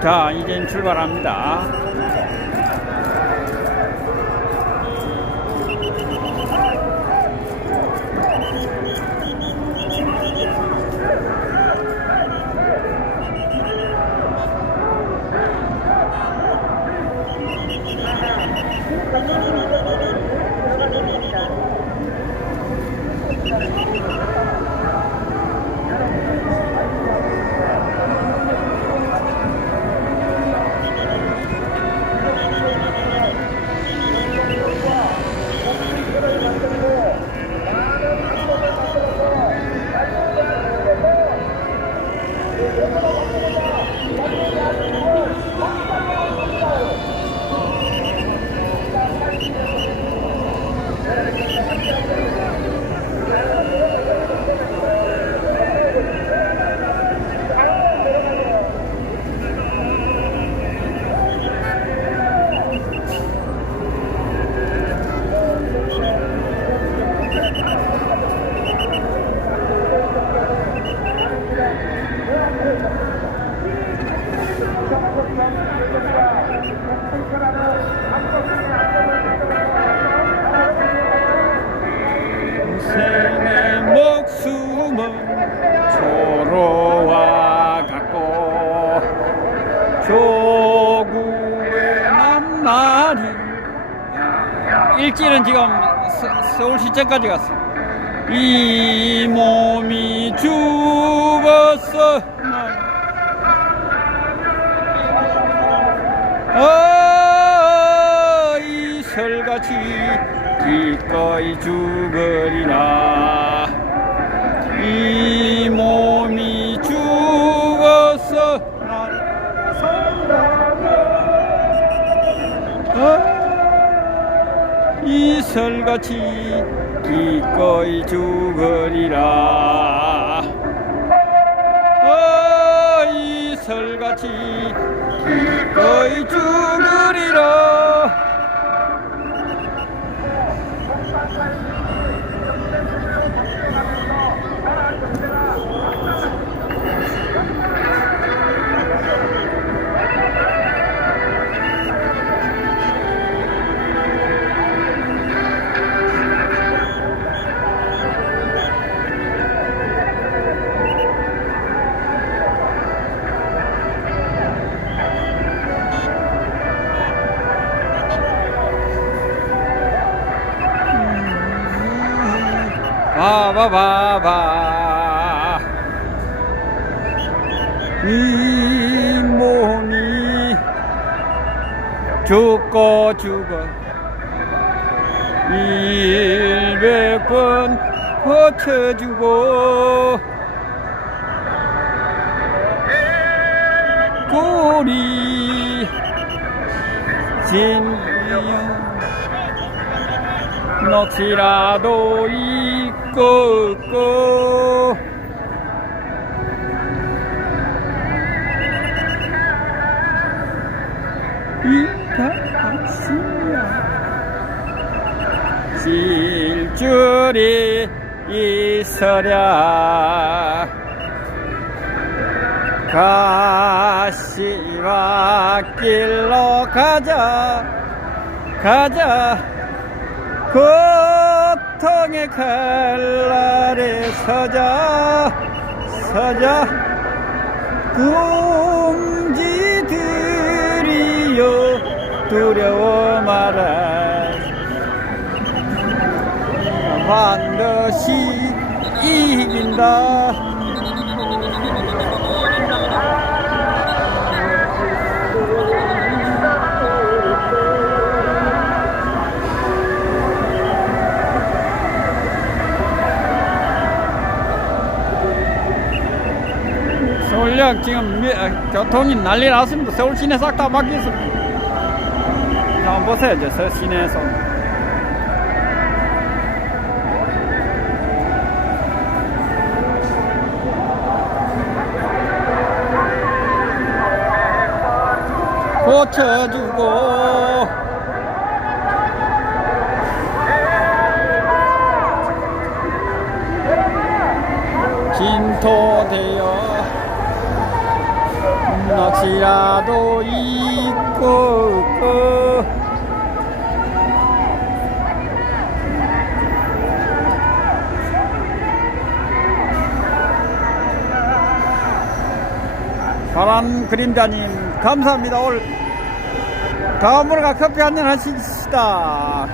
자, 이제 출발합니다. 일지는 지금 서, 서울 시청까지 갔어. 이 몸이 죽었어. 아, 이설같이 기꺼이 죽으리라. 이 같이 기꺼이 죽으리라. 아, 이설같이 기꺼이 죽으리라 바바바바 이 몸이 죽고 죽어 일백 번 버텨주고 꼬리 진리여 넋이라도 있고 있고 이다시야 질 줄이 있어랴 가시밭길로 가자 가자 고통의 칼날에 서자 서자. 금지들이여 두려워 마라 반드시 이긴다 서울역 지금 미, 어, 교통이 난리 났습니다. 서울 시내 싹 다 막혀 있습니다. 한번 보세요. 이제 서울 시내에서. 고쳐주고 낚시라도 있고 파란 그림자님 감사합니다. 올 가물가 커피 한잔 하십시다.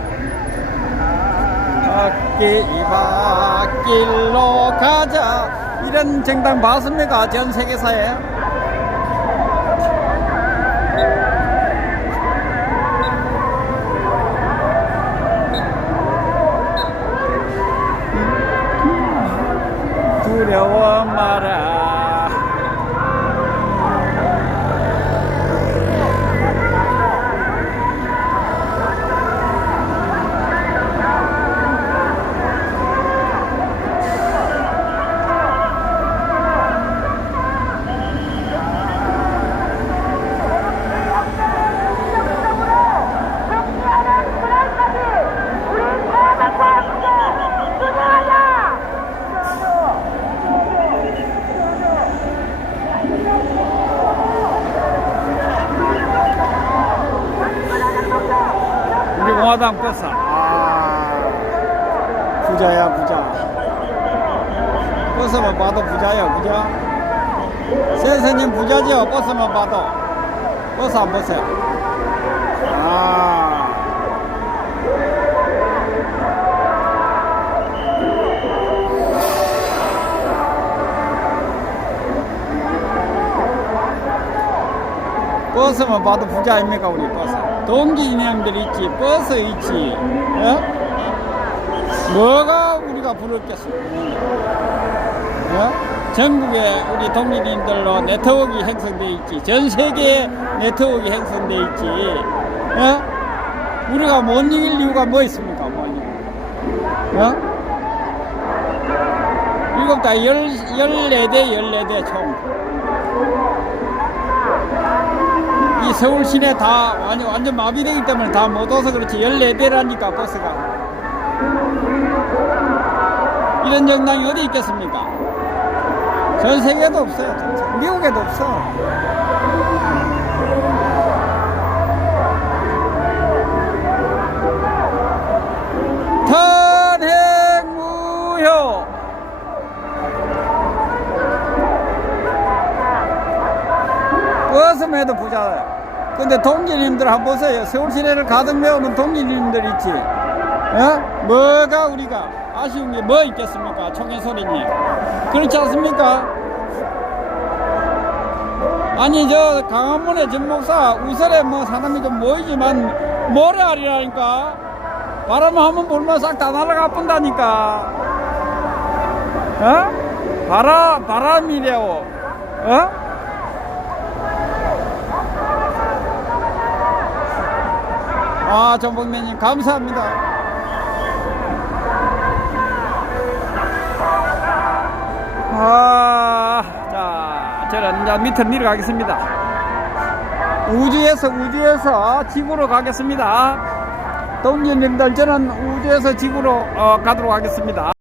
밖에 이 밖길로 가자. 이런 정당 봤습니까? 전 세계사에 두 버스만 봐도 부자야 부자 선생님 부자죠? 버스만 봐도. 버스 안 보세요? 아. 버스만 봐도 부자 아닙니까 우리 버스 동기 인형들 있지? 버스 있지? 어? 뭐가 우리가 부럽겠습니까 어? 전국에 우리 동기님들로 네트워크 형성돼 있지. 전 세계에 네트워크 형성돼 있지. 어? 우리가 못 이길 이유가 뭐 있습니까? 못 이길 어? 일곱 다 열, 열네 대 열네 대총. 이 서울 시내 다 완전, 완전 마비되기 때문에 다 못 와서 그렇지. 14대라니까 버스가. 이런 정당이 어디 있겠습니까 전 세계도 없어요. 미국에도 없어 탄핵무효 버스만 해도 부자예요. 근데 동기님들 한번 보세요. 서울 시내를 가득 메우는 동기님들 있지. 어? 뭐가 우리가 아쉬운 게 뭐 있겠습니까? 총회소리님. 그렇지 않습니까? 아니, 저 강화문에 전 목사 우설에 뭐 사람이 좀 모이지만 모래알이라니까. 바람 한번 불면 싹 다 날아가 본다니까. 어? 바람, 바람이래요. 어? 아, 정복맨님 감사합니다. 저는 이제 밑으로 내려가겠습니다. 우주에서 우주에서 지구로 가겠습니다. 동료님들 저는 우주에서 지구로 어, 가도록 하겠습니다.